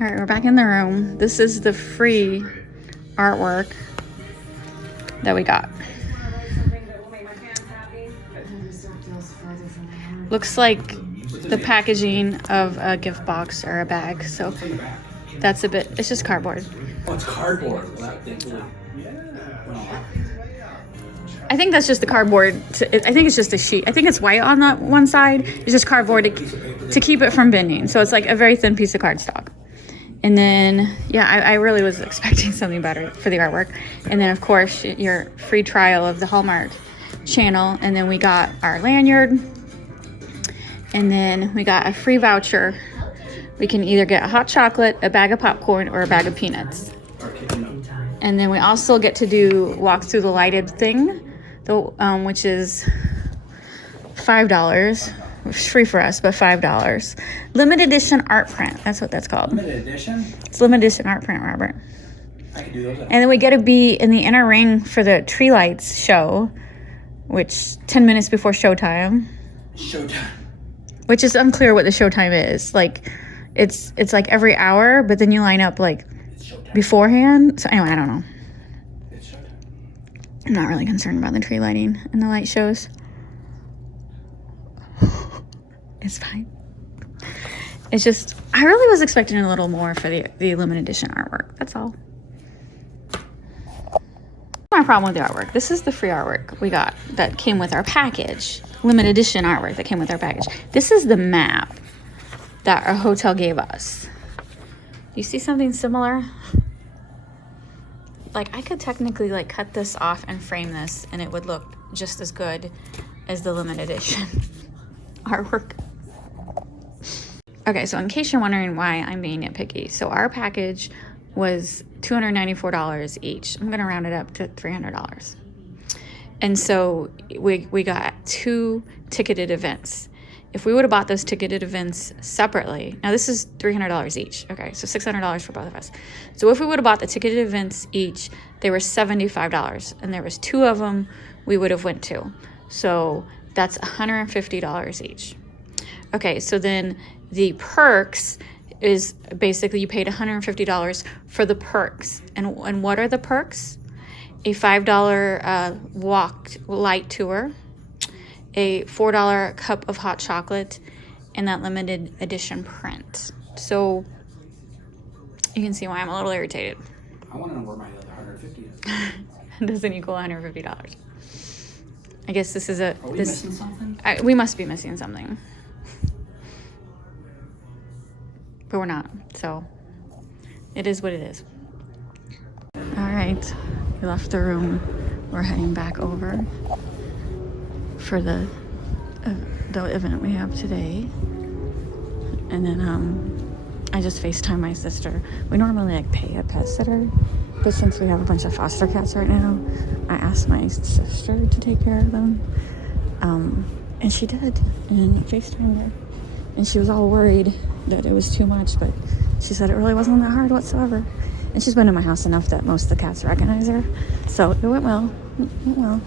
All right, we're back in the room. This is the free artwork that we got. Looks like the packaging of a gift box or a bag. So that's a bit, it's just cardboard. Oh, it's cardboard. I think that's just the cardboard. I think it's just a sheet. I think it's white on that one side. It's just cardboard to keep it from bending. So it's like a very thin piece of cardstock. And then, yeah, I really was expecting something better for the artwork. And then, of course, your free trial of the Hallmark channel. And then we got our lanyard. And then we got a free voucher. We can either get a hot chocolate, a bag of popcorn, or a bag of peanuts. And then we also get to walk through the lighted thing, which is $5. It's free for us, but $5. Limited edition art print. That's what that's called. Limited edition? It's limited edition art print, Robert. I can do those. And then we get to be in the inner ring for the tree lights show, which 10 minutes before showtime. Showtime. Which is unclear what the showtime is. Like, it's like every hour, but then you line up like beforehand. So anyway, I don't know. It's showtime. I'm not really concerned about the tree lighting and the light shows. It's fine. It's just, I really was expecting a little more for the limited edition artwork. That's all. My problem with the artwork. This is the free artwork we got that came with our package. Limited edition artwork that came with our package. This is the map that our hotel gave us. You see something similar? Like, I could technically like cut this off and frame this and it would look just as good as the limited edition artwork. Okay, so in case you're wondering why I'm being nitpicky, so our package was $294 each. I'm gonna round it up to $300. And so we got 2 ticketed events. If we would have bought those ticketed events separately, now this is $300 each. Okay, so $600 for both of us. So if we would have bought the ticketed events each, they were $75, and there was 2 of them we would have went to. So that's $150 each. Okay, so then the perks is basically you paid $150 for the perks. And what are the perks? A $5 walk light tour, a $4 cup of hot chocolate, and that limited edition print. So you can see why I'm a little irritated. I want to know where my other 150 is. It doesn't equal $150. I guess this is Are we missing something? We must be missing something. But we're not, so it is what it is. All right, we left the room. We're heading back over for the event we have today. And then I just FaceTime my sister. We normally like pay a pet sitter, but since we have a bunch of foster cats right now, I asked my sister to take care of them. And she did, and FaceTimed her. And she was all worried that it was too much, but she said it really wasn't that hard whatsoever. And she's been in my house enough that most of the cats recognize her. So it went well. It went well.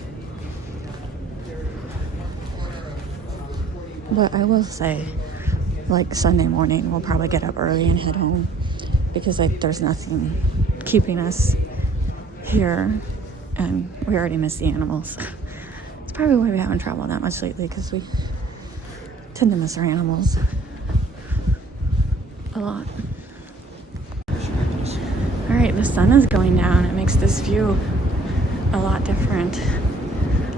But I will say, like Sunday morning, we'll probably get up early and head home because like there's nothing keeping us here, and we already miss the animals. It's probably why we haven't traveled that much lately, because we tend to miss our animals a lot. All right, the sun is going down. It makes this view a lot different.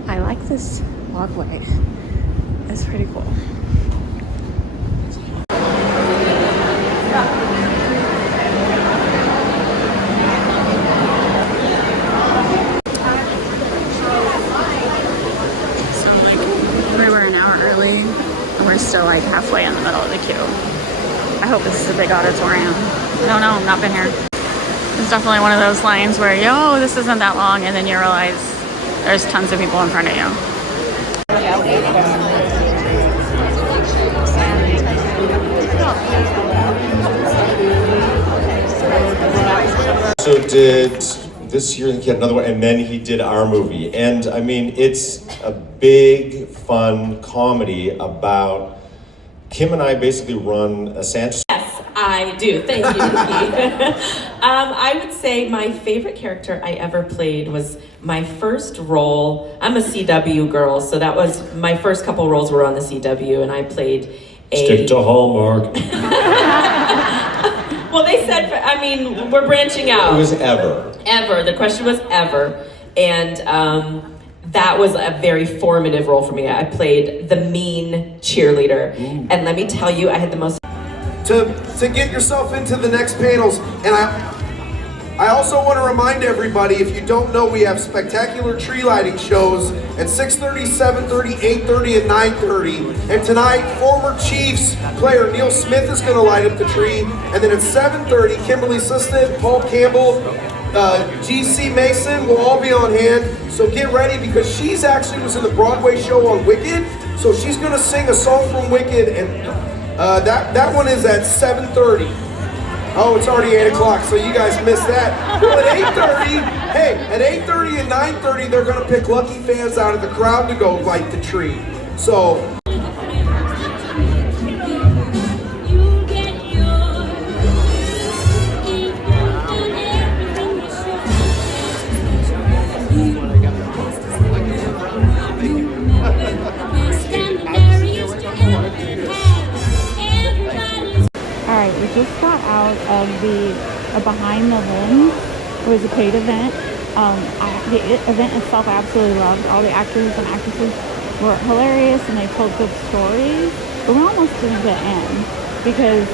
I like this walkway. It's pretty cool. So like, we were an hour early and we're still like halfway in the middle of the queue. I hope this is a big auditorium. I don't know, I've not been here. It's definitely one of those lines where, yo, this isn't that long, and then you realize there's tons of people in front of you. So did this year, he had another one, and then he did our movie. And I mean, it's a big, fun comedy about Kim and I basically run a Sanchez. Yes, I do. Thank you, Nikki. I would say my favorite character I ever played was my first role. I'm a CW girl, so that was my first couple roles were on the CW, and I played a... Stick to Hallmark. Well, they said, I mean, we're branching out. It was ever. Ever. The question was ever. And that was a very formative role for me. I played the mean cheerleader. Ooh. And let me tell you, I had the most... To get yourself into the next panels. And I also want to remind everybody, if you don't know, we have spectacular tree lighting shows at 6:30, 7:30, 8:30, and 9:30. And tonight, former Chiefs player Neil Smith is going to light up the tree. And then at 7:30, Kimberly Sisted, Paul Campbell, GC Mason will all be on hand. So get ready, because she's actually was in the Broadway show on Wicked. So she's going to sing a song from Wicked, and that one is at 7:30. Oh, it's already 8 o'clock, so you guys missed that. Well, at 8:30, hey, at 8:30 and 9:30, they're gonna pick lucky fans out of the crowd to go light the tree. So. Alright, we just got out of the Behind the Lens. It was a paid event. The event itself I absolutely loved. All the actors and actresses were hilarious and they told good stories. But we almost didn't get in because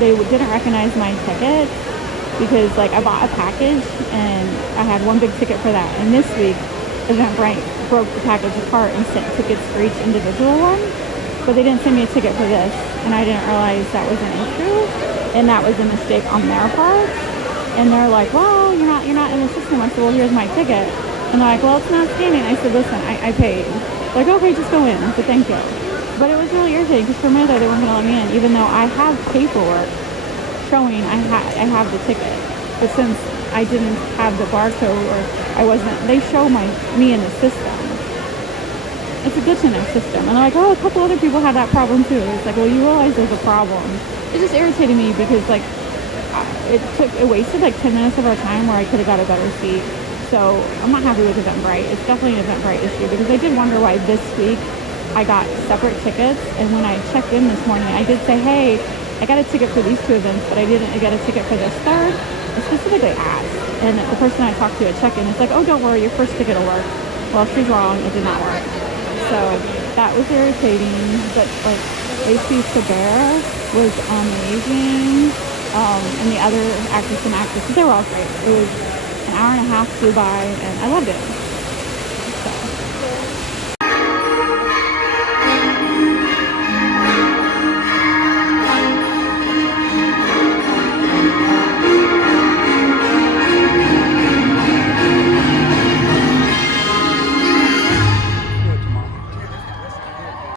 they didn't recognize my ticket, because like I bought a package and I had one big ticket for that. And this week, Eventbrite broke the package apart and sent tickets for each individual one. But they didn't send me a ticket for this, and I didn't realize that was an issue, and that was a mistake on their part. And they're like, well, you're not in the system. I said, well, here's my ticket. And they're like, well, it's not scanning. I said, listen, I paid. Like, okay, just go in. I said, thank you. But it was really irritating, because for a minute they weren't going to let me in, even though I have paperwork showing I have the ticket. But since I didn't have the barcode, or I wasn't, they show me in the system. It's a glitch in their system. And they're like, oh, a couple other people have that problem too. It's like, well, you realize there's a problem. It just irritated me because like it wasted like 10 minutes of our time where I could have got a better seat. So I'm not happy with Eventbrite. It's definitely an Eventbrite issue, because I did wonder why this week I got separate tickets. And when I checked in this morning, I did say, hey, I got a ticket for these two events, but I didn't get a ticket for this third. I specifically asked. And the person I talked to at check-in is like, oh, don't worry, your first ticket will work. Well, she's wrong. It did not work. So that was irritating, but like AC Sabera was amazing, and the other actors and actresses, they were all great. It was an hour and a half flew by, and I loved it.